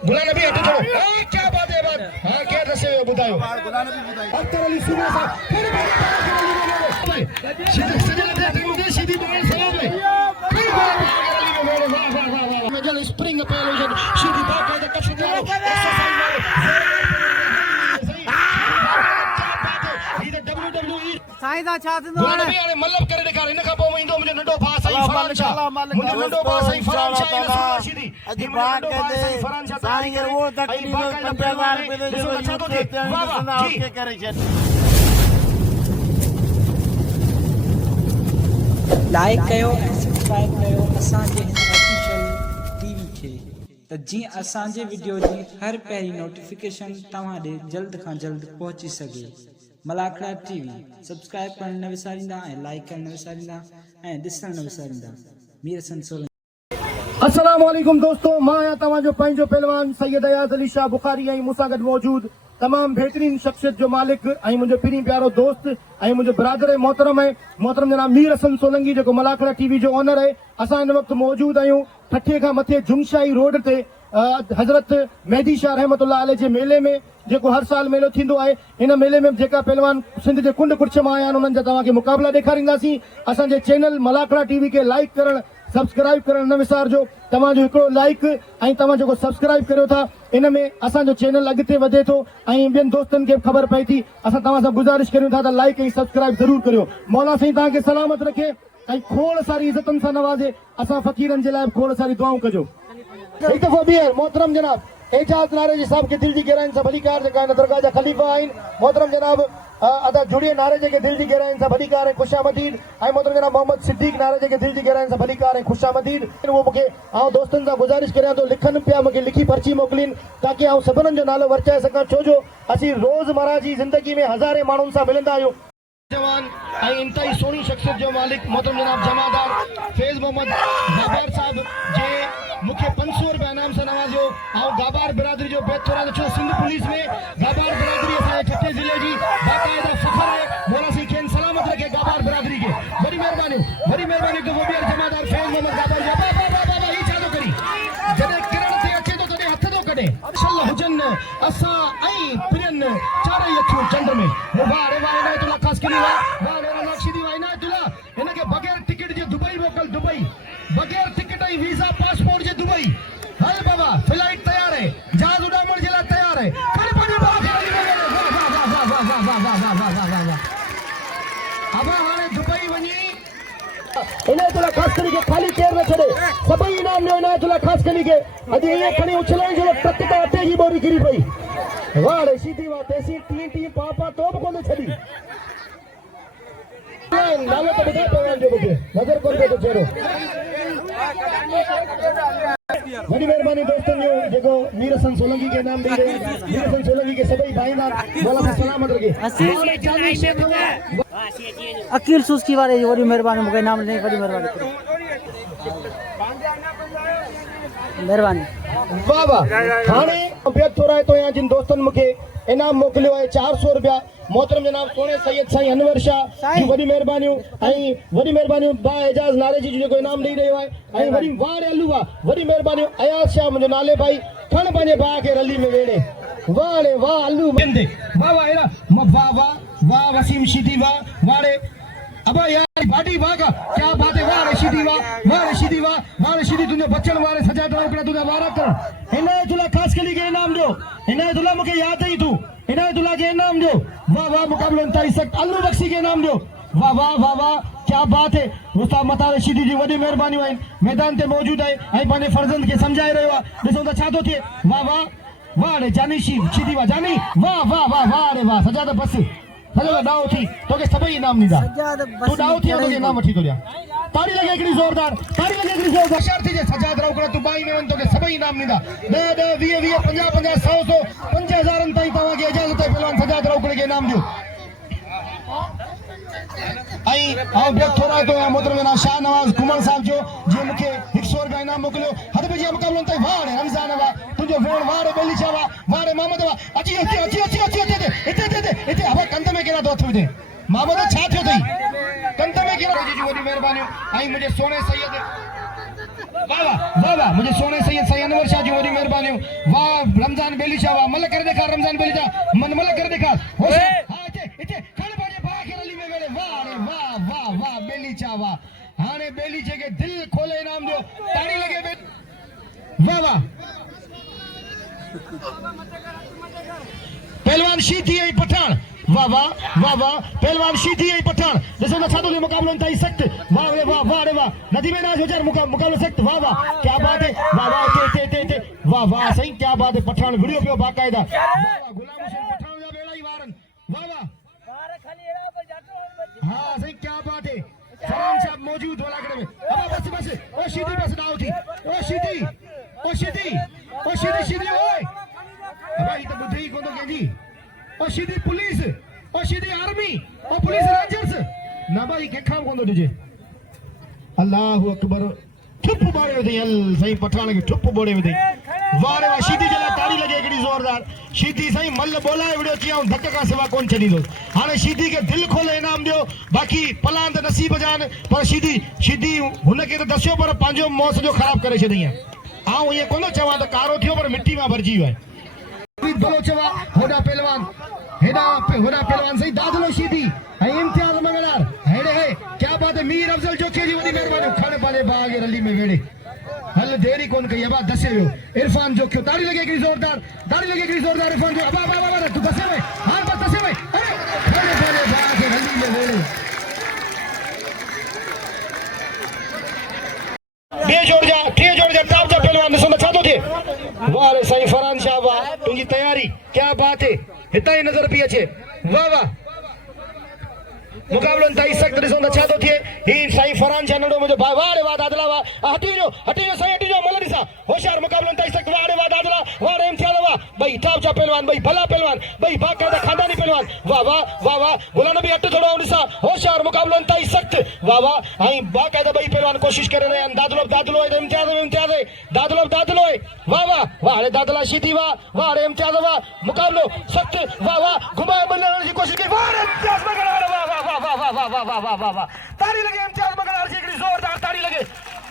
गुलाम नबी हट थोड़ो क्या बात है बात हां क्या दसे बुधायो गुलाम नबी बुधायो अख्तर अली सुबह सा फिर सीधी बॉल सलाम है फिर वाह स्प्रिंग पैलोजन सीधी बात है कच्छ साईं दा छा थींदो हाणे हाणे मल्लब करे ॾेखार इन खां पोइ ईंदो मुंहिंजो नंढो भाउ साईं फरान शाह मुंहिंजो नंढो भाउ साईं फरान शाह इन सुना सीधी अॼु बात कहते साईं खे वो तकलीफ़ 50,000 रुपए दे जो वाह वाह जी करे छॾ लाइक कयो ऐं सब्सक्राइब कयो असांजे हिन ऑफिशियल टीवी खे त जीअं असांजे वीडियो जी हर पहिरीं नोटिफिकेशन तव्हां ॾे जल्द खां जल्द पहुची सघे। मलाखड़ा टीवी सब्सक्राइब करण न विसारींदा ऐं लाइक करण न विसारींदा ऐं ॾिसण न विसारींदा। मीर हसन सोलंकी। अस्सलाम वालेकुम दोस्तों, मां आहियां तव्हांजो पंहिंजो पहलवान सैयद अयाज़ अली शाह बुखारी ऐं मूंसां गॾु मौजूद तमाम बेहतरीन शख्सियत जो मालिक ऐं मुंहिंजो पिरी प्यारो दोस्त ऐं मुंहिंजो ब्रादर मोहतरम जनाब मीर हसन सोलंकी जो मलाखड़ा टीवी जो ऑनर है। असां हिन वक़्तु मौजूद आहियूं ठठे खां मथे जुमशाही रोड ते हज़रत मेहदी शाह रहमतुल्लाह अलैह जे मेले में जेको हर साल मेलो थींदो आहे। इन मेले में जेका पहलवान सिंध जे कुंड कुर्छ मां आया आहिनि उन्हनि जा तव्हांखे मुक़ाबला ॾेखारींदासीं। असांजे चैनल मलाखड़ा टीवी खे लाइक करण सब्सक्राइब करण न विसारजो। तव्हांजो हिकिड़ो लाइक ऐं तव्हां जेको सब्सक्राइब करियो था इन में असांजो चैनल अॻिते वधे थो ऐं ॿियनि दोस्तनि खे ख़बर पए थी। असां तव्हां सां गुज़ारिश करियूं था त लाइक ऐं सब्सक्राइब ज़रूर करियो। मौला साईं तव्हांखे सलामत रखे ऐं खोड़ सारी इज़तनि सां नवाज़े। असां फ़क़ीरनि जे लाइ खोड़ सारी दुआऊं कजो। एक दफ़ो ॿीहर मोहतरम जनाब एजाज नारेजी साहब के दिल जी गहराइन सां भली कार जेका दरगाह जा खलीफ़ा आहिनि। मोहतरम जनाब अदा जुड़िए नारे जेके दिल जी गहराइन सां भली कार ऐं ख़ुशामदीद ऐं मोहतरम जनाब मोहम्मद सिद्दीक नारे जेके दिल जी गहराइन सां भली कार ऐं ख़ुशामदीद। उहो मूंखे आउं दोस्तनि सां गुज़ारिश करियां थो लिखनि पिया मूंखे लिखी पर्ची मोकिलीनि ताकी आउं सभिनीनि जो नालो वरचाए सघां। छो जो असीं रोज़मर्रा जी ज़िंदगी में हज़ारे माण्हुनि सां मिलंदा आहियूं। जवान ऐं इंतहाई सोनी शख्सियत जो मालिक मोहतरम जनाब जमादार फैज़ मोहम्मद गाबार साहब जे मूंखे 500 रुपया इनाम सां नवाज़ियो। ऐं गाबार बिरादरी जो बेतुरा छो सिंध पुलिस में गाबार बिरादरी असांजे ठठे ज़िले जी बाक़ायदा फ़ख्र आहे। मौला साईं खेनि सलामत रखे गाबार बिरादरी खे। वॾी महिरबानी तो वो ॿीहर जमादार फैज़ मोहम्मद गाबार जा बाबा बाबा ही छा थो करी जॾहिं किरण ते अचे थो तॾहिं हथ थो कढे असल हुजनि असां ऐं प्रियनि चारई अखियूं चंड में वाह वाह इनायतुल्लाह ख़ासि करी वाह वाह नाक़शिदी वाह इनायतुल्लाह हिनखे बग़ैर टिकट जे दुबई मोकल दुबई बग़ैर टिकट ऐं वीज़ा पासपोर्ट जे दुबई। हल बाबा फ्लाइट तयार है जहाज उड़ामण जे लाइ तयार है। अब हाणे दुबई वञी इनायतुल्लाह ख़ासि करी के खाली केर न छॾे सभई इनाम ॾियो इनायतुल्लाह ख़ासि करी के अॼु ईअं खणी उछलाइण जो टक त अटे जी बोरी किरी पई। वाह रे सीधी वाह तेसी टी पापा तो बि कोन छॾी। नालो तो ॿुधाए पहलवान जो मूंखे नज़र कोन पियो थो चेहरो। वॾी महिरबानी दोस्तनि जो जेको मीर हसन सोलंकी खे इनाम ॾेई रही मीर हसन सोलंकी खे सभई भाईंदा मौला साईं सलामत रखे। अकील सुस्की वारे जी वॾी महिरबानी मूंखे इनाम ॾेई वॾी महिरबानी वाह वाह। हाणे बेत थोरा तो या जिन दोस्तनि मूंखे इनाम मोकिलियो आहे 400 रुपया। मोहतरम जनाब सोने सैयद साईं अनवर शाह जी वॾी महिरबानियूं ऐं वॾी महिरबानियूं बा एजाज नारे जी जेको इनाम ॾेई रहियो आहे ऐं वरी वाह रे अल्लू वाह वॾी महिरबानियूं अयाज शाह मुंहिंजो नाले भाई खण पंहिंजे भाउ खे रली में वेड़े वाह रे वाह अल्लू वाह वाह अहिड़ा वाह वाह वाह वसीम शीदी वाह वाह रे अब यार बाटी वाह का क्या बात है। वाह रे शीदी वाह वाह रे शीदी वाह वाह रे शीदी तुझे बच्चन वारे सजा ड्राइव तुझा वारा कर इनायतुल्लाह ख़ासि कली के इनाम दो इनायतुल्लाह मूंखे यादि ही तू इनायतुल्लाह के इनाम दो। वाह वाह मुकाबलो इंतहाई सख्त अल्लू बख्शी के इनाम दो। वाह वाह वाह वाह क्या बात है। मुस्ताब मता रशीदी जी वॾी महिरबानियूं आहिनि मैदान ते मौजूद आहे ऐं पंहिंजे फर्ज़ंद खे सम्झाए रहियो आहे। ॾिसो त छा थो थिए। वाह वाह वाह रे जानी शीदी वाह जानी वाह वाह वाह वाह रे वाह सजा त बस सजा डाउ थी तोखे सभई इनाम ॾींदा तूं डाउ थी तोखे इनाम वठी थो ॾियां। ताड़ी लगे हिकिड़ी ज़ोरदार ताड़ी लगे हिकिड़ी ज़ोरदार शर्त थी सजाद रौकड़ा तूं बाई में वञ तोखे सभई इनाम ॾींदा 10 10 20 20 50 50 100 5000 ताईं तव्हांखे इजाज़त आहे पहलवान सजाद रौकड़े खे इनाम ॾियो। ऐं बेत थोरा तो मोहतरम जनाब शाह नवाज़ कुमर साहब जो जीअं मूंखे 100 रुपया इनाम मोकिलियो हद बजे मुक़ाबलो ताईं वाह रे रमज़ान वाह तुंहिंजो भेण वाह रे बेली शाह वाह रे मोहम्मद वाह अची अची अची अची अची हिते हवा कंध में कहिड़ा थो हथ विझे मोहम्मद छा थियो अथई कंध में कहिड़ा जी वॾी महिरबानियूं ऐं मुंहिंजे सोने सैयद वाह वाह वाह वाह मुझे सोने सैयद सही अनवर शाह जी वरी मेहरबानी वाह रमजान बेली शाह वाह मल कर देखा रमजान बेली शाह मन मल कर देखा हां इथे खड़े बाजे बा के रली में वेले वाह रे वाह वाह वाह बेली शाह वाह हाने बेली छे के दिल खोले इनाम दो ताड़ी लगे वाह वाह पहलवान शीधी है पठान वाह वाह वाह वाह पहलवान शीधी है पठान जैसे ना छातो ले मुकाबला इंतहाई सख्त वाह रे वाह रे वाह नदी में नाज हो जाए मुकाबला सख्त वाह वाह क्या बात है वाह वाह ते वाह वाह सही क्या बात है पठान वीडियो पे बाकायदा वाह वाह गुलाम हुसैन पठान जा बेड़ा ही वारन वाह वाह हां सही क्या बात है फरान साहब मौजूद वाला में अब बस ओ शीधी बस दाव थी ओ शीधी ओए भाई तो बुद्धि को तो कहजी ओ सीधी पुलिस ओ सीधी आर्मी ओ पुलिस रेंजर्स ना भाई के खाम को तुझे अल्लाह अकबर ठुप बाड़े थे अल सही पठान के ठुप बोड़े थे वारे वाह सीधी जला ताड़ी लगे एकड़ी जोरदार सीधी सही मल बोलाए वीडियो चिया धक का सिवा कोन छडी दो हाने सीधी के दिल खोले इनाम दियो बाकी पलान त नसीब जान पर सीधी हुन के तो दस्यो पर पांजो मौस जो खराब करे छदी आ ये कोनो चवा तो कारो थियो पर मिट्टी में भरजी है दलो चवा होड़ा पहलवान सही दादलो सीधी इम्तियाज मंगलार हेड़े है क्या बात है मीर अफजल जोखे जी वडी मेहरबानी खड़े पाले बाग रली में वेड़े हल देरी कौन कही अब दसे हो इरफान जोखे ताड़ी लगेगी जोरदार इरफान जो अब तू दसे में हां बस दसे में अरे खड़े पाले बाग रली में वेड़े बे जोड़ जा टाप जा पहलवान समझ छातो थे वाह रे सही फरान शाह वाह तुझी तैयारी क्या बात है हिता ही नजर भी अचे वाह वाह मुकाबलो इंतहाई सख्त ॾिसो त छा थो थिए ही साईं फरान शाह नंढो मुंहिंजो भाउ वाह रे वाह दादला वाह हटी वञो साईं हटी वञो मल ॾिसां होशियार मुकाबलो इंतहाई सख्त वाह रे वाह दादला वाह रे इम्तियाज़ वाह भई टाप जा पहलवान भई भला पहलवान भई बाक़ायदा खानदानी पहलवान वाह वाह वाह वाह गुलाम नबी अट थोड़ो ॾिसां होशियार मुकाबलो इंतहाई सख्त वाह वाह ऐं बाक़ायदा भई पहलवान कोशिश करे रहिया आहिनि दादलो इम्तियाज़ दादलो वाह वाह वाह रे दादला शीधी वाह रे इम्तियाज़ वाह मुकाबलो सख्त वाह वाह घुमाए बल्ले की कोशिश की वाह रे इम्तियाज़ मगलार वाह ताड़ी लगे इम्तियाज़ मगलार जी एकड़ी जोरदार ताड़ी लगे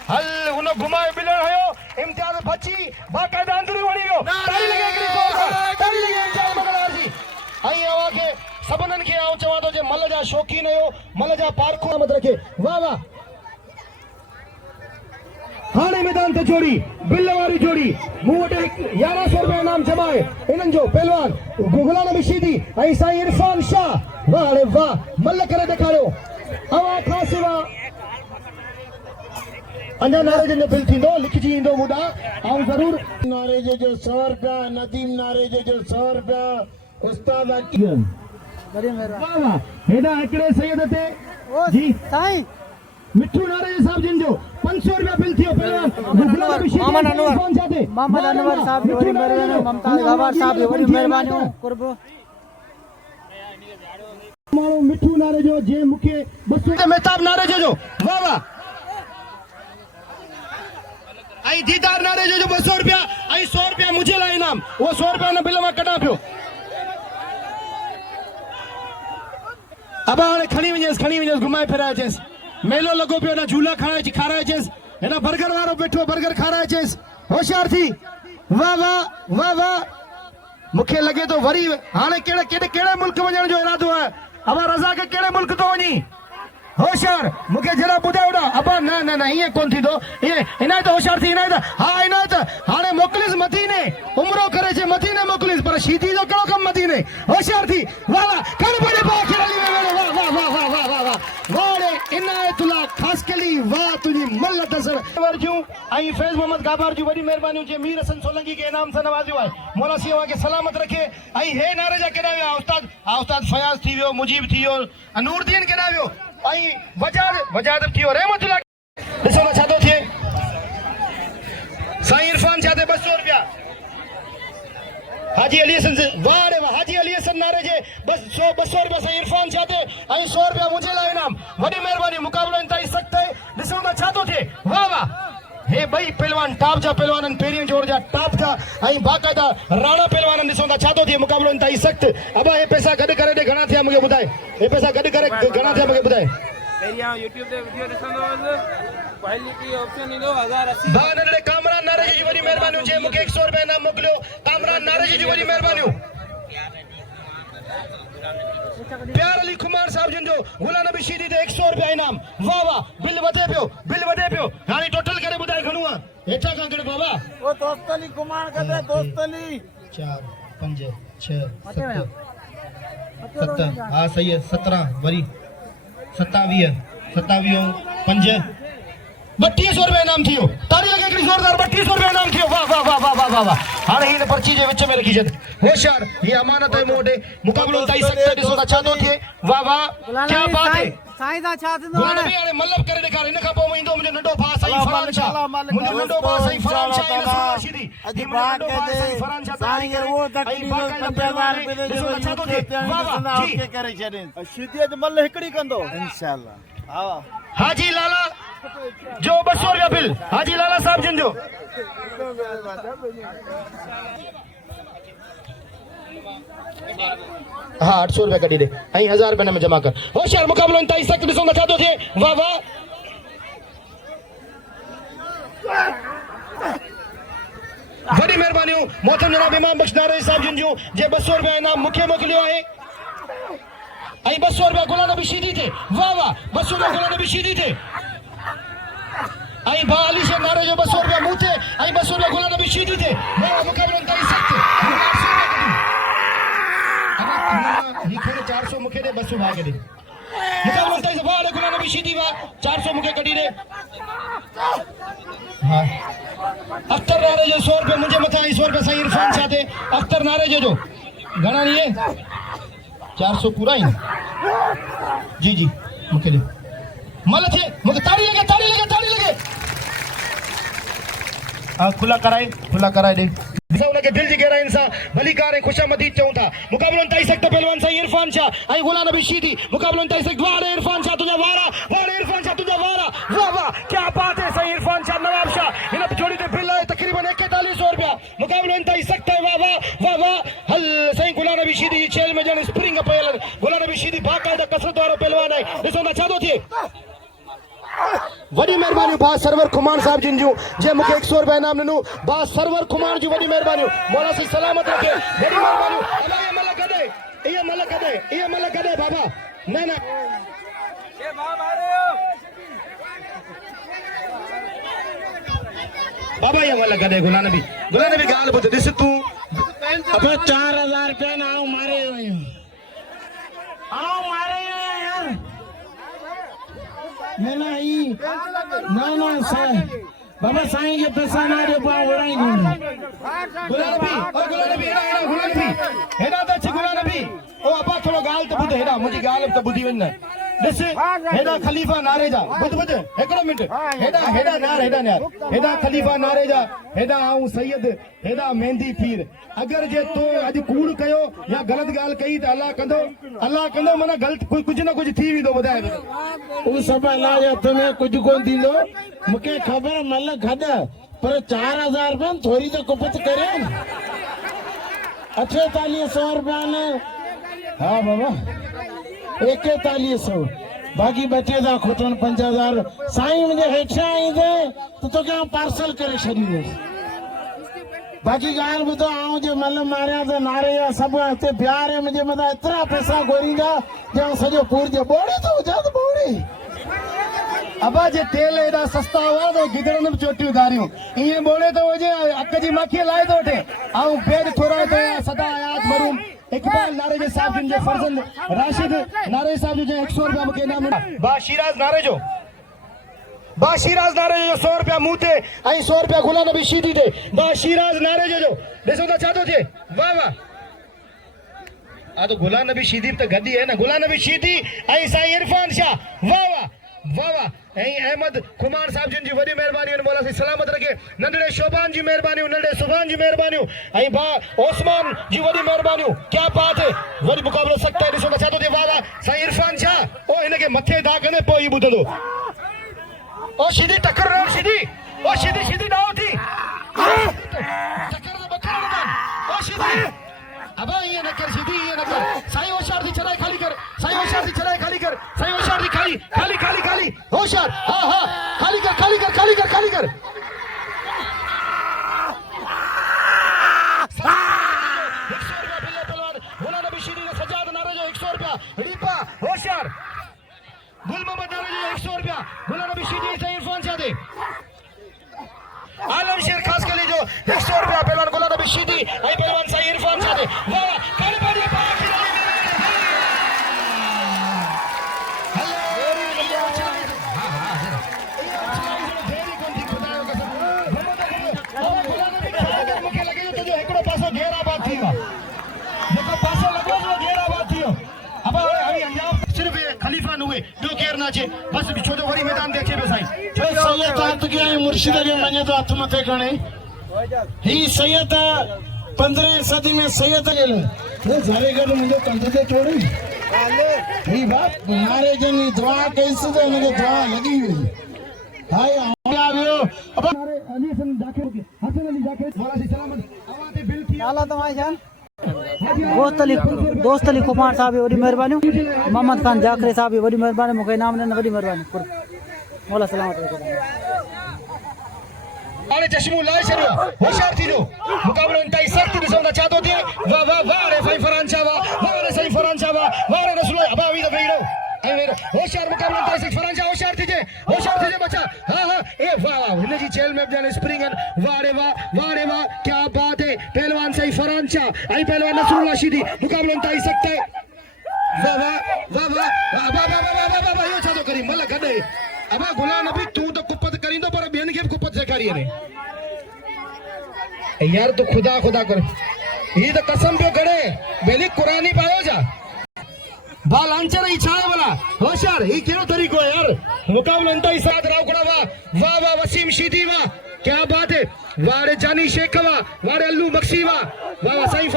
हल उन घुमाए बिलण हयो इम्तियाज़ बची बाकायदा अंदरी वणी वियो ताड़ी लगे एकड़ी जोरदार ताड़ी लगे इम्तियाज़ मगलार जी आई आवा के सबनन के आऊं चवा तो जे मल जा शौकीन हयो मल जा पारखो मत रखे वाह वाह हाणे मैदान ते जोड़ी बिल वारी जोड़ी मूं वटि 1100 रुपया इनाम जमाए इन्हनि जो पहलवान गुलाम नबी शीधी ऐं साईं इरफान शाह वाह रे वाह मल करे ॾेखारियो अवा खां सिवा अञा नारे जो बिल थींदो लिखजी ईंदो मुडा ऐं ज़रूर नारे जो 100 रुपया नदीम नारे जो 100 रुपया उस्ताद वाह वाह हेॾा हिकिड़े सैयद ते जी साईं मिठू नारे साहब जिन जो 500 रुपया बिल थियो पहलवान मोहम्मद अनवर साहब जी वरी मेहरबानी मुमताज गवार साहब जी वरी मेहरबानी कुर्बो मारो मिठू नारे जो जे मुखे 200 मेहताब नारे जो वाह वाह आई दीदार नारे जो 200 रुपया आई 100 रुपया मुझे ला इनाम वो 100 रुपया न बिल में कटा पियो अब हाणे खणी वञेसि घुमाए फिराए अचेसि मेलो लगो पियो ना झूला खाराए अचेसि हिन बर्गर वारो बैठो बर्गर खाराए अचेसि होशियार थी वाह वाह वाह वाह मूंखे लगे तो वरी हाणे कहिड़े मुल्क वञण जो इरादो आहे अब रज़ा के कहिड़े मुल्क तो वञी होशियार मूंखे जरा ॿुधायो अब न ईअं कोन थींदो ईअं इनायत होशियार थी इनायत हाणे मोकिलिस मदीने उमरो करे जे मदीने मोकिलिस पर शीधी जो कहिड़ो कमु मदीने होशियार थी वाह वाह खण पंहिंजे भाउ खे रली में वेड़ो वाह वाह वाह वाह वाह वाह वाह रे इनायतुल्लाह ख़ासकली वाह तुंहिंजी मल दसण वर्जूं ऐं फैज़ मोहम्मद गाबार जी वॾी महिरबानियूं जे मीर हसन सोलंकी खे इनाम सां नवाज़ियो आहे मौला सिवा खे सलामत रखे ऐं हे नारे जा केॾा विया उस्ताद फयाज़ थी वियो मुजीब थी वियो नूरदीन केॾा वियो आई वजाद थियो रहमतुल्लाह ॾिसो न छा थो थिए साईं इरफान शाह ते 200 रुपया हाजी अली हसन वाह रे वाह हाजी अली हसन नारे जे बस 200 रुपया साईं इरफान शाह ते ऐं 100 रुपया मुझे लाइ इनाम वॾी महिरबानी मुक़ाबलो इंतहाई सख़्त आहे ॾिसो न छा थो थिए वाह वाह हे ॿई पहलवान टाप जा पहलवान पहिरियों जोड़ जा टाप जा ऐं बाक़ायदा राणा पहलवान ॾिसो था छा थो थिए मुक़ाबलो इंतहाई सख़्त अब हे पैसा गॾु करे ॾे घणा थिया मूंखे ॿुधाए हे पैसा गॾु करे घणा थिया मूंखे ॿुधाए पहिरियां YouTube ते वीडियो ॾिसंदो हुअसि पहली की ऑप्शन ईंदो 1080 भा नंढड़े कामरान नारेजी जी वॾी महिरबानियूं जे मूंखे 100 रुपया इनाम मोकिलियो कामरान नारेजी जी वॾी महिरबानियूं प्यार अली कुमार साहब जिन जो गुलाम नबी शीदी ते 100 रुपया इनाम वाह वाह बिल वधे पियो हाणे टोटल करे ॿुधाए घणो आहे हेठां खां गण बाबा वो दोस्त अली कुमार कहते दोस्त अली 4 5 6 7 हाँ सही है 17 वरी 27 5 3200 रुपया इनाम थियो तारी लगे हिकिड़ी ज़ोरदार 3200 रुपया इनाम थियो वाह वाह वाह वाह वाह वाह वाह हाणे हिन पर्ची जे विच में रखी छॾ होशियार ये अमानत है मोडे मुकाबलो ताई सकते ॾिसो त छा थो थिए वाह वाह क्या बात है साईं दा छा थींदो गुलाम नबी हाणे मल्लब करे ॾेखार हिन खां पोइ ईंदो मुंहिंजो नंढो भाउ साईं फरान शाह मुंहिंजो नंढो भाउ साईं फरान शाह इन सुना शीदी अजी बात कहते साईं के वो तकलीफ 50,000 रुपए दे जो यूट्यूब के करे छॾे शीदी अज मल हिकड़ी कंदो इंशाल्लाह हां हाजी लाला जो 200 रुपया बिल हाजी लाला साहब जिन जो हाँ 800 रुपया कढी दे ऐं 1000 रुपया में जमा कर होशियार मुकाबलो इंतहाई सख्त ॾिसो नथा थो थिए वाह वाह वॾी महिरबानियूं मोहतरम जनाब इमाम बख्श नारे साहब जिन जो जे 200 रुपया इनाम मूंखे मोकिलियो आहे ऐं 200 रुपया गुलाम नबी शीदी थे वाह वाह 200 रुपया गुलाम नबी शीदी थे ऐं भा अली शेख नारे जो 200 रुपया मूं थे ऐं 200 रुपया गुलाम नबी शीदी थे वाह वाह मुकाबलो इंतहाई सख्त लिखे 400 मुखे दे 200 भाग दे मुकाबलो इंतहाई से वाह गुलाम नबी शीदी वाह 400 मुखे कढी दे हां अख्तर नारे जो 100 रुपया मुझे मथा 100 रुपया साईं इरफान शाह थे अख्तर नारे जो घणा नहीं है 400 पूरा ही जी जी मुखे दे मल थे मुखे ताड़ी लगे खुला कराए दे उनके दिल की गहराई सां भली कार ऐं खुशामदीद चऊं था मुकाबलो इंतहाई सख्त पहलवान साईं इरफान शाह ऐं गुलाम नबी शीदी मुकाबलो इंतहाई सख्त वाह इरफान शाह तुझा वारा वाह वाह क्या बात है साईं इरफान शाह नवाब शाह हिन जोड़ी ते बिल है तकरीबन 4100 रुपया मुकाबलो इंतहाई सख्त है वाह वाह हल साईं गुलाम नबी शीदी छेल में जन स्प्रिंग पयल गुलाम नबी शीदी बाकायदा कसरत वारो पहलवान है ॾिसो ना छा थो थिए वडी मेहरबानी बा सरवर कुमार साहब जिन जो जे मुखे 100 रुपया इनाम ॾिनो बा सरवर कुमार जी वडी मेहरबानी मौला सी सलामत रखे वडी मेहरबानी अल्लाह ये मल कदे बाबा ना ए बाबा आ रहे हो बाबा ये मल कदे गुलाम नबी गाल ॿुध ॾिस तूं अबे 4000 रुपया ना मारे यार ना साईं बाबा साईं के पैसा ना दे पा उड़ाई गुलाम नबी हेडा त छ गुलाम नबी ओ अपा थोड़ो गाल त ॿुध हेडा मुंहिंजी गाल त ॿुधी वञ ॾिस हेडा खलीफा नारे जा ॿुध हिकिड़ो मिंट हेडा खलीफा नारे जा हेडा आऊं सैयद हेडा मेहंदी पीर अगर जे तो अॼु कूड़ कयो या ग़लत गाल कई त अल्लाह कंदो माना गलत कुछ न कुछ थी वेंदो ॿुधाए उन सब अल्लाह जे हथ में कुछ कोन थींदो मूंखे ख़बर मल खद पर 4000 रुपया थोड़ी तो कुपत करे 4800 रुपया ने हाँ बाबा 4100 बाकी बचे था खुटन 5000 साईं मुझे हेठा ईंदे तो क्या पार्सल करे छॾींदो बाकी गाल ॿुधो आऊं जे मल मारिया त नारे जा सभु हिते प्यार है मुंहिंजे मथां एतिरा पैसा घुरींदा जो सॼो पूर जो बोड़ी तो हुजा त बोड़ी अबा जे तेल एॾा सस्ता हुआ तो गिदड़नि बि चोटियूं धारियूं ईअं बोड़े तो हुजे अक जी माखी लाए तो वठे ऐं बेद थोरा तो सदा आयात मरूम इकबाल नारे जे साहब जिन जे फर्जंद राशिद नारे साहब जो 100 रुपया मूंखे इनाम ॾिना बा शिराज नारे जो 100 रुपया मूं ते ऐं 100 रुपया गुलाम नबी शीदी ते बा शिराज नारे जो ॾिसो त छा थो थिए वाह वाह आ तो गुलाम नबी शीदी त गॾी है ना गुलाम नबी शीदी ऐं साईं इरफान शाह वाह ऐं अहमद कुमार साहब जिन जी वॾी महिरबानी मौला सी सलामत रखे नंढड़े शोभान जी महिरबानी नंढड़े सुभान जी महिरबानी ऐं भा ओस्मान जी वॾी महिरबानी क्या बात है वरी मुकाबलो सख्त है ॾिसो त छा थो थिए वाह साईं इरफान शाह ओ हिनखे मथे दा कंदे पोइ ई ॿुधंदो ओ शीदी टक्कर न शीदी ओ शीदी डाउ थी टक्कर न बकर न ओ शीदी अब ये न कर शीदी ये न कर साईं होशियार थी चढ़ाई खाली कर साईं होशियार थी चढ़ाई खाली कर साईं होशियार थी खाली होशियार हां खाली कर सीधी से इरफान शाह आलम शेर खास कर जो 100 रुपया पहलवान गुलाम नबी शीदी आई पहलवान सही इरफान शाह वाह कल बड़ी बात मुखे लगे तो जो एकड़ो पासो घेरा बात थी देखो पासो लगो जो घेरा बात थी अब अभी अंजाम सिर्फ खलीफा नुए जो केर ना चे बस छोटो वरी मैदान देखे पे साईं सैयद हाथ के मुर्शिद के मने तो हाथ मथे खणे ही सैयद 15 सदी में सैयद गेल ये जारे गड मुझे कंध से छोड़ी ही बात हमारे जनी दुआ कैसे तो उनके दुआ लगी हुई हाय आवियो अब अली हसन जाकिर हसन अली जाकिर वाला से सलामत आवाते बिल थी नाला तमाय जान दोस्त अली कुमार साहब वडी मेहरबानी मोहम्मद खान जाखरे साहब वडी मेहरबानी मुके नाम ने वडी मेहरबानी मौला सलामत रखे अरे चश्मू लाए शरिया होशियार थी जो मुकाबलो इंतई सख्त दिसंदा चाहतो थी वाह वाह वाह रे सही फरांचा वाह रे सही फरांचा वाह रे रसूल अबावी द वेरो होशियार मुकाबलो इंतई सख्त फरांचा होशियार थी जे बच्चा हां हां ए वाह वाह हिन जी चेल में जाने स्प्रिंग वाह रे वाह क्या बात है पहलवान सही फरांचा आई पहलवान नसरुल्लाह शीदी मुकाबलो इंतई सख्त है वाह वाह वाह वाह वाह यो छातो करी मल गडे अब गुलाम नबी तू तो कुपत करींदो पर बेन के कुपत सेखारी ने यार तो खुदा कर ये तो कसम पियो करे बेली कुरानी पायो जा बाल आंचर ही छाए वाला होशियार ये केरो तरीको है यार मुकाबला अंता ही साथ रावकड़ा वाह वाह वसीम शीदी वाह क्या बात है वारे जानी शेख वारे अल्लू मक्सी वाह सही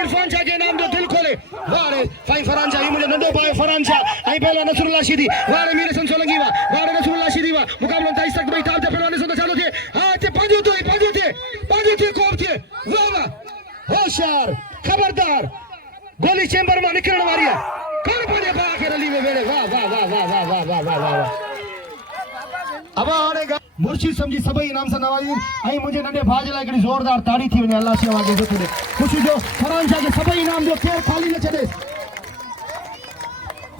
इरफान शाह के नाम जो दिल खोले वारे सही फरान शाह मुझे नंदो भाई फरान शाह आई पहला नसरुल्लाह शीदी वारे मीर हसन सोलंकी वारे नसरुल्लाह शीदी मुकाबला अंता ही सख्त भाई ताल ते पहलवान से चालू थे हां ते पांजो थे कोप थे वाह होशियार खबरदार गोली चेंबर में निकलने वाली है कौन पड़े बाहर अली में वेले वाह अब आनेगा मुर्शिद समझी सभई इनाम से नवाजी आई मुझे नंढे भाज लाइ हिकिड़ी ज़ोरदार ताड़ी थी वञे अल्लाह शेवा के सुठे खुशी जो फरान शाह के सभई इनाम जो केर खाली न छॾे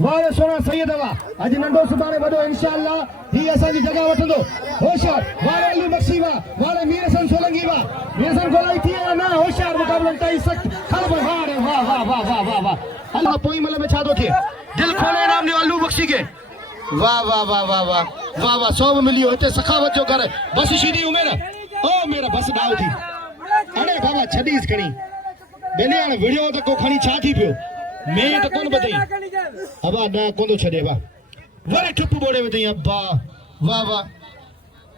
वाह सोना सैयद वाह अॼु नंढो सुभाणे वॾो इंशाअल्लाह ही असांजी जगह वठंदो होशियार वाह अली मक्सी वाह मीर हसन सोलंकी मीर हसन गोलाई थी ना होशियार मुकाबलो ताई सख्त खलब वाह अल्लाह पोई मल में छा थो थिए दिल खोले इनाम ॾियो अल्लू बख्शी के वाह 100 मिलियो हिते सखावत जो कर बस शीदी उमेर ओ मेरा बस डाउ थी अरे बाबा छडीस खणी बेले हाणे वीडियो त को खणी छा थी पियो मैं त कोन बतई अबा ना कोन छडे बा वरे ठप बोड़े वतई अब्बा वाह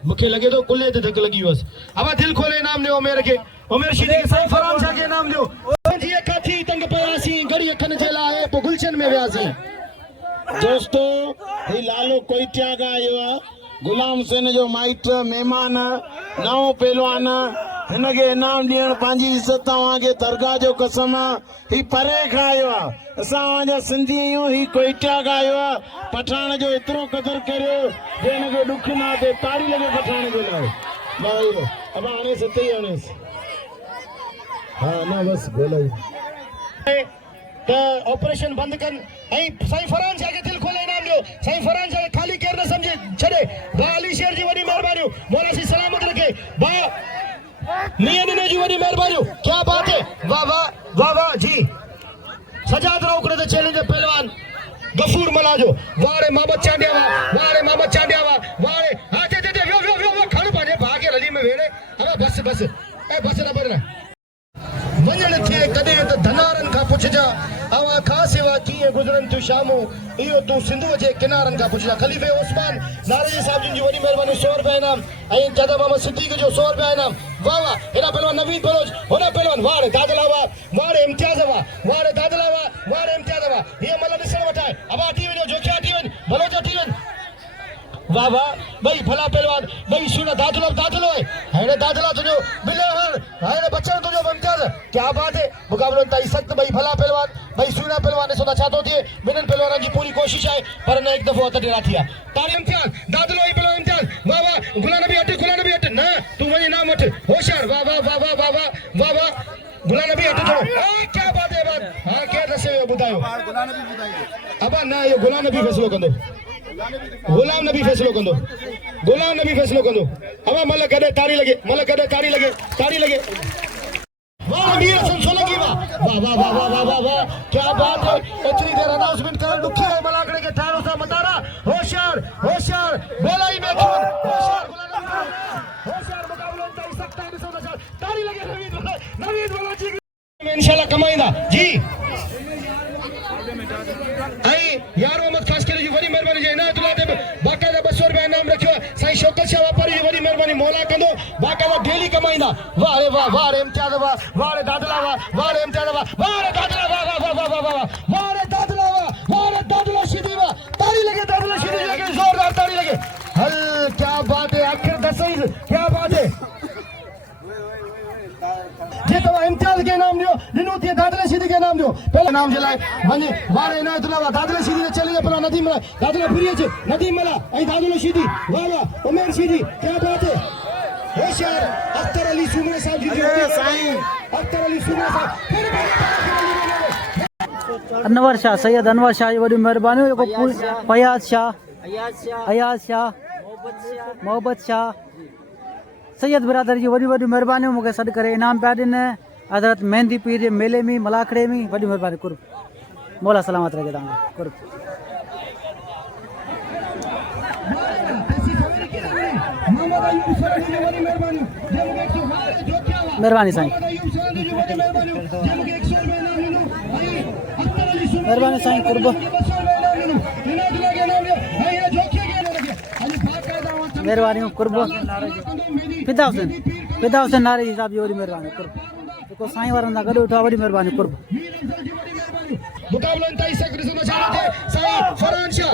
मुखे लगे तो कुल्ले ते धक लगी बस अबा दिल खोले नाम ने उमेर शीदी के साईं फरान शाह के नाम लियो जी काथी तंग पयासी गड़ी अखन जे लाए पो गुलशन में व्यासी दोस्तों ही लालो कोइटिया का आयो आहे गुलाम सेन जो माइट मेहमान नओं पहलवान हिनखे इनाम ॾियण पंहिंजी इज़त तव्हांखे दरगाह जो कसम ही परे खां आयो आहे असां जा सिंधी आहियूं ही कोइटिया खां आयो आहे पठाण जो एतिरो क़दुरु करियो जो हिनखे ॾुख न थिए ताड़ी लॻे पठाण जे लाइ अब हाणे सते ई हणेसि हा न बसि ॻोल्हाई तो ऑपरेशन बंद कर साईं फरान शाह के दिल खोले इनाम ॾियो साईं फरान शाह खाली केर न समझे छड़े बा अली शेर जी वडी मेहरबानी मौला सी सलामत रखे बा मियां ने जी वडी मेहरबानी क्या बात है वाह जी सजाद रोकड़े ते चैलेंज पहलवान गफूर मलाजो वारे मोहम्मद चांडिया वारे हां ते वो खड़ पाने भागे रली में वेड़े अरे बस ए बस न बरना वञण थे कदे त धनारन का पुछजा अवा खासेवा कीअं गुज़रन थियूं शामूं इहो तूं सिंधु जे किनारन का पुछजा खलीफ़े उस्मान नारजी साहब जी वॾी महिरबानी 100 रुपया इनाम ऐं जादा मोहम्मद सिद्दीक़ जो 100 रुपया इनाम वाह हेॾा पहलवान नवीन बलोच होॾा पहलवान वारे दादला वारे इम्तियाज़ वारे दादला वारे इम्तियाज़ हीअ मल ॾिसण वठाए अबा अची वञो जोखिया अची वञ बलोच अची वञ वाह भाई भला पहलवान भाई सुना दादलो है हेने दादला तुझो बिले हेने बच्चा तुझो इम्तियाज क्या बात है मुकाबलो ताई सख्त भाई भला पहलवान भाई सुना पहलवान ने सोदा चाहतो थिए बिनन पहलवान की पूरी कोशिश है पर न एक दफो तडेरा थिया ताली इम्तियाज दादलो ही पहलवान इम्तियाज वाह गुलाम नबी हट ना तू वनी नाम हट होशियार वाह गुलाम नबी हट थोड़ो क्या बात है बात हां के दसे बुधायो गुलाम नबी बुधायो अब ना ये गुलाम नबी फैसलो कंदो गुलाम नबी फैसलो कंदो, गुलाम नबी फैसलो कंदो। अब मल कदे ताड़ी लगे, मल कदे ताड़ी लगे, ताड़ी लगे। वाह मीर हसन सोलंकी वाह वाह वाह वाह वाह वाह वाह क्या बात है। एतरी देर अनाउंसमेंट कर दुखी है मलाकड़े के ठाणो सा मतारा। होशियार होशियार बोलाई में खून होशियार गुलाम होशियार मुकाबलो ताई सकता है सो नशा ताड़ी लगे। नवीद वाला जी इंशाल्लाह कमाईंदा जी। आई यार मोहम्मद खास करे जी वरी मेहरबानी जी इनायतुल्लाह दे बाकायदा 200 रुपया इनाम रखियो साईं शौकत शाह वापारी जी वरी मेहरबानी मौला कंदो बाकायदा डेली कमाईंदा। वाह रे वाह रे इम्तियाज वाह रे दादला वाह रे इम्तियाज वाह रे दादला वाह वाह वाह वाह वाह रे दादला वाह रे दादला सीधी वाह ताली लगे दादला सीधी लगे जोरदार ताली लगे। हल क्या बात है आखिर दसईद क्या बात है जे तो इम्तियाज के नाम दियो लिनो ते दादला सीधी के नाम दियो पहले नाम जलाए वने वारे इनायतुल्लाह वाह दादला सीधी ने चले पला नदीम मला दादला फिरिए छे नदीम मला आई दादला सीधी वाह वाह उमर सीधी क्या बात है। होशियार अख्तर अली सुमरा साहब जी साईं अख्तर अली सुमरा साहब अनवर शाह सैयद अनवर शाह जी वॾी महिरबानी। फयाज शाह अयाज शाह मोहब्बत शाह सैयद बिरादर जी वॾी वॾी महिरबानी मूंखे सॾु करे इनाम पिया ॾिन। हज़रत मेहंदी पीर जे मेले में मलाखड़े में वॾी महिरबानी कुर्ब मौला सलामत रखे तव्हांखे कुर्ब। महिरबानी साईं महिरबानी साईं कुर्ब महिरबानी कुर्ब। फिदा हुसैन नारे जी साहब जी वॾी महिरबानी कुर्ब जेको साईं वारनि सां गॾु वेठो आहे वॾी महिरबानी कुर्ब। मुकाबलो इंतहाई सख्त ॾिसणो चाहियां थो साईं फरहान शाह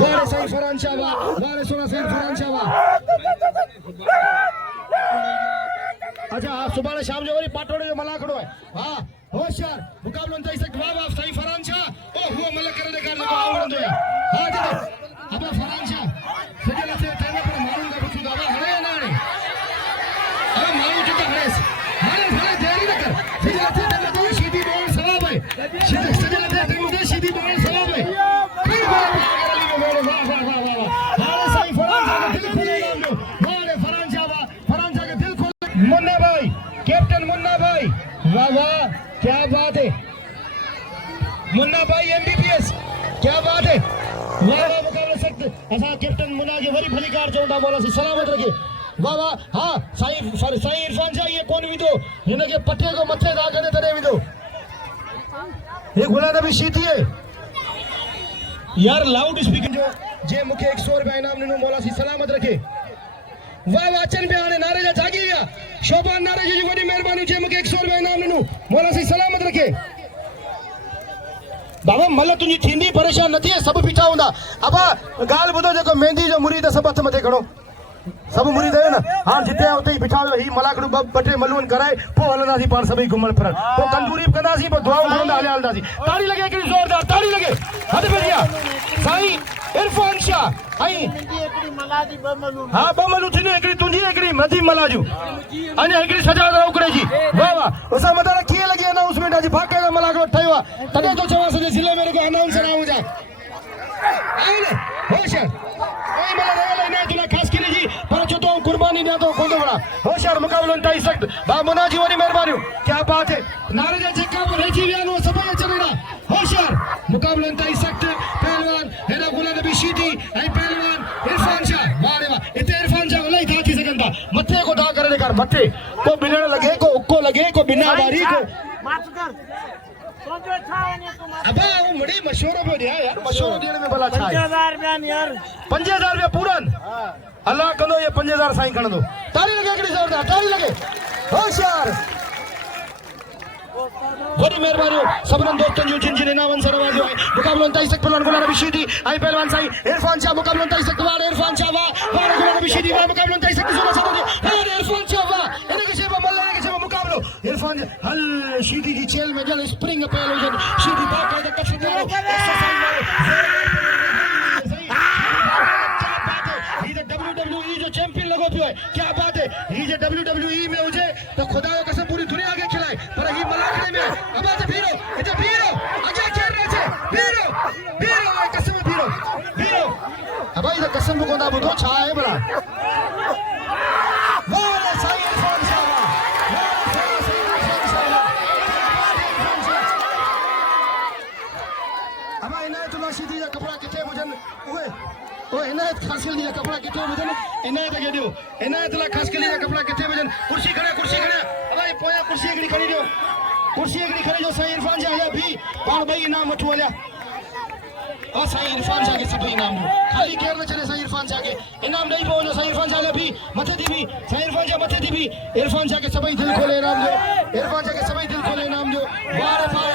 वारे साईं फरहान शाह वाह वारे सोना साईं फरहान शाह वाह। अच्छा हाँ सुभाणे शाम जो वरी पाटोड़े जो मलाकड़ो है। हाँ होशियार मुकाबलो इंतहाई सख्त वाह वाह साईं फरहान शाह ओ हुओ मलक करे ॾेखार जेको आवड़ंदो आहे। हाँ जी अब फरहान शाह सॼे लथे थाने पर माण्हुनि खां पुछूं था हणे या न हणे अब माण्हू चुका हणेसि हाणे भले देरी न कर सॼे लथे ते सीधी बॉल सवाब है सॼे लथे ते सीधी बॉल सवाब है। मुन्ना भाई कैप्टन मुन्ना भाई वाह वाह क्या बात है मुन्ना भाई एमबीबीएस क्या बात है वाह वाह मुकाबला सख्त असा कैप्टन मुन्ना के वरी भलीकार चवंदा मौला से सलामत रखे वाह वाह। हाँ साईं इरफान शाह ये कोन विदो हिनके पटे को मथे दा करे तने विदो ये गुलाम नबी शीती है यार लाउड स्पीकर जो जे मुखे 100 रुपया इनाम ॾिनो मौला सी सलामत रखे। वाह वाह अचन पे हाणे नारे जा जागी विया शोभान नारे जी वॾी महिरबानी जे मुखे 100 रुपया इनाम ॾिनो मौला सी सलामत रखे। बाबा मल तुंहिंजी थींदी परेशान न थिए सभु बीठा हूंदा। अब ॻाल्हि ॿुधो जेको मेहंदी जो मुरीद सभु हथ मथे खणो सभु मुरीद आहियो न हाणे जिते उते ई बीठा हुयो ही मलाकड़ू ॿ टे मलून कराए पोइ हलंदासीं पाण सभई घुमण फिरण पोइ कंदूरी बि कंदासीं पोइ दुआऊं खणंदा हलंदासीं। ताड़ी लगे हिकिड़ी ज़ोरदार ताड़ी लगे हद बढ़िया साईं इरफान शाह ऐं हा ॿ मलूं थींदियूं हिकिड़ी तुंहिंजी हिकिड़ी मधी मला जूं अञा हिकिड़ी सजाद उकड़े जी वाह वाह। असां मथां कीअं लॻी अनाउंसमेंट अॼु बाक़ाइदा मलाकड़ो ठहियो आहे तॾहिं थो चवां सॼे ज़िले में रुगो अनाउंसर आऊं जा होशियार ऐं मला रहियल इनायतुल्लाह ख़ासि करे जी पर छो तो कुर्बानी ॾियां थो कोन थो वणा। होशियार मुकाबलो इंतहाई सख्त बा मुना जी वॾी महिरबानियूं क्या बात है नारे जा जेका बि रहिजी विया आहिनि उहे सभई अचनि था। होशियार मुकाबलो इंतहाई सख्त पहलवान हेॾा गुलाम नबी शीती ऐं पहलवान इरफान शाह वाह रे वाह हिते इरफान शाह इलाही दा थी सघनि था मथे को दा करे ॾेखार मथे को बिनण लॻे को उको लॻे को बिना वारी को अबा वो बड़ी मशहूर हो गया यार मशहूर देने में भला छा 5000 यार 5000 रुपया पूरन अल्लाह कंदो ये 5000 साईं खणंदो ताली लगे हिकिड़ी ज़ोरदार ताली लगे होशियार वॾी महिरबानी सभिनी दोस्तनि जूं जिन जिन इनामनि सां नवाज़ियो आहे। मुकाबलो इंतहाई सख्त पहलवान गुलाम नबी शीदी ऐं पहलवान साईं इरफान शाह मुकाबलो इंतहाई सख्त वार इरफान शाह वाह वार गुलाम नबी शीदी वाह मुकाबलो इंतहाई सख्त सोना साईं वार इरफान शाह वाह इनके शेबा मल्ला के शेबा मुकाबलो इरफान हल शीदी जी चेल में जल स्प्रिंग पहलो जन शीदी बाकायदा कफ दे एक्सरसाइज WWE जो चैंपियन लगो पियो है क्या बात है ही जो WWE में हुजे तो खुदा जो कसम पूरी दुनिया के खिलाए पर ही मलाखड़े में अब भीरो इधर भीरो अजय चेर छे भीरो भीरो ॿुधो छा आहे भला वाह रे साईं इरफान शाह वाह रे साईं इरफान शाह अब इनायतुल्लाह शीदी जा कपड़ा किथे हुजनि ओए इनायत खासकली जा कपड़ा किथे हुजनि इनायत खे ॾियो इनायतुल्लाह खासकली जा कपड़ा किथे हुजनि कुर्सी खणे अब पोयां कुर्सी हिकिड़ी खणी ॾियो कुर्सी हिकिड़ी खणी ॾियो साईं इरफान शाह जा भी पाण ॿई इनाम वठूं हलिया और साईं इरफान शाह के सभी इनाम दो खाली केर न चले साईं इरफान शाह के इनाम नहीं पहुंचो साईं इरफान शाह भी मथे थी भी साईं इरफान शाह मथे थी भी इरफान शाह के सभी दिल खोले इनाम दो इरफान शाह के सभी दिल खोले इनाम दो वाह भाई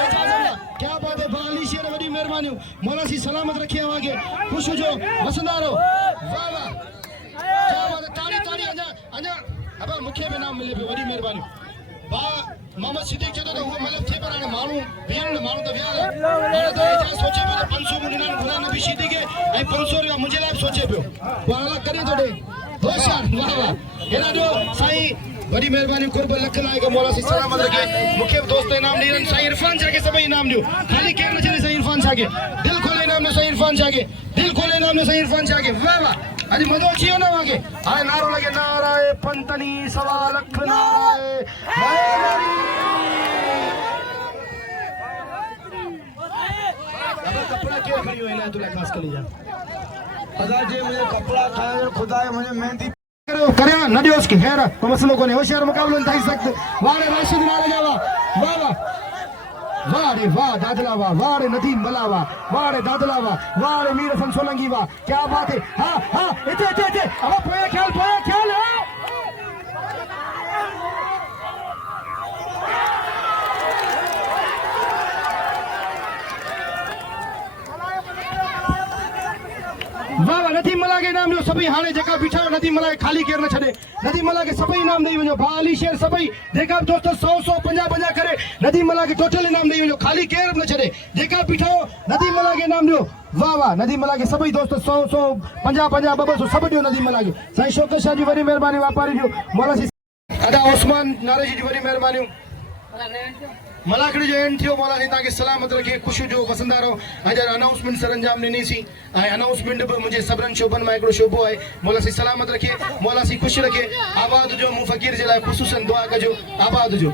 क्या बात है बाली शेर बड़ी मेहरबानी मौला सी सलामत रखे आगे खुश हो जो वसंदा रहो वाह वाह क्या बात है ताड़ी ताड़ी अजा अजा अब मुखे में नाम मिले पे बड़ी मेहरबानी वाह मोहम्मद सिद्दीक चलो तो वो मतलब थे पर मानू बियान मानू तो बियान और तो ये सोचे पे 500 मुंडा खुदा नबी शीदी के आई 500 रुपया मुझे लाभ सोचे पियो वाला करे तोड़े होशियार वाह वाह एना जो साईं बड़ी मेहरबानी कुर्ब लख लाए के मौला सी सलामत रखे मुखे दोस्त इनाम ॾींदन साईं इरफान शाह के सभई इनाम ॾियो खाली केर न चले साईं इरफान शाह के दिल खोले इनाम ने साईं इरफान शाह के दिल खोले इनाम ने साईं इरफान शाह के वाह वाह अॼु मज़ो अची वियो न वागे हाणे नारो लॻे नाराए पंतनी सवा लख नाराए कपड़ा केर खड़ी हुई इनायतुल्लाह खास कली जा अदा जे मुझे कपड़ा खाए खुदा मुझे मेहंदी करे न ॾियो उसके खैर कोई मसलो कोन्हे होशियार मुक़ाबलो थी सघंदो वाह रे राशिद नाले जा वाह वाह वाह रे वाह दादला वाह रे नदीम बला वाह रे दादला वाह रे मीर हसन सोलंगी वाह क्या बात है हाँ हाँ इते इते इते अब पोया ख्याल वाह वाह नदीम मला के इनाम ॾियो सभई हाणे जेका बीठा नदीम मला खाली केर न छॾे नदीम मला के सभई इनाम ॾेई वञो भा अली शेर सभई जेका दोस्त 100 50 करे नदीम मला के टोटल इनाम ॾेई वञो खाली केर न छॾे जेका बीठा नदीम मला के इनाम ॾियो वाह वाह नदीम मला के सभई दोस्त 100 50 200 सभु ॾियो नदीम मला के साईं शौकत शाह जी वरी महिरबानी वापारी जो मौला सी अदा उस्मान नारे जी वरी महिरबानी मलाकड़ी जो एंड थियो मौला सी ताके सलामत रखे खुश जो वसंदा रहो अजर अनाउंसमेंट सरंजाम ॾिनी सी ऐं अनाउंसमेंट बि मुंहिंजे सभिनी शोबनि मां हिकिड़ो शोबो आहे मौला सी सलामत रखे मौला सी खुश रखे आबाद जो मूं फ़कीर जे लाइ ख़ुसूसन दुआ कजो आबाद जो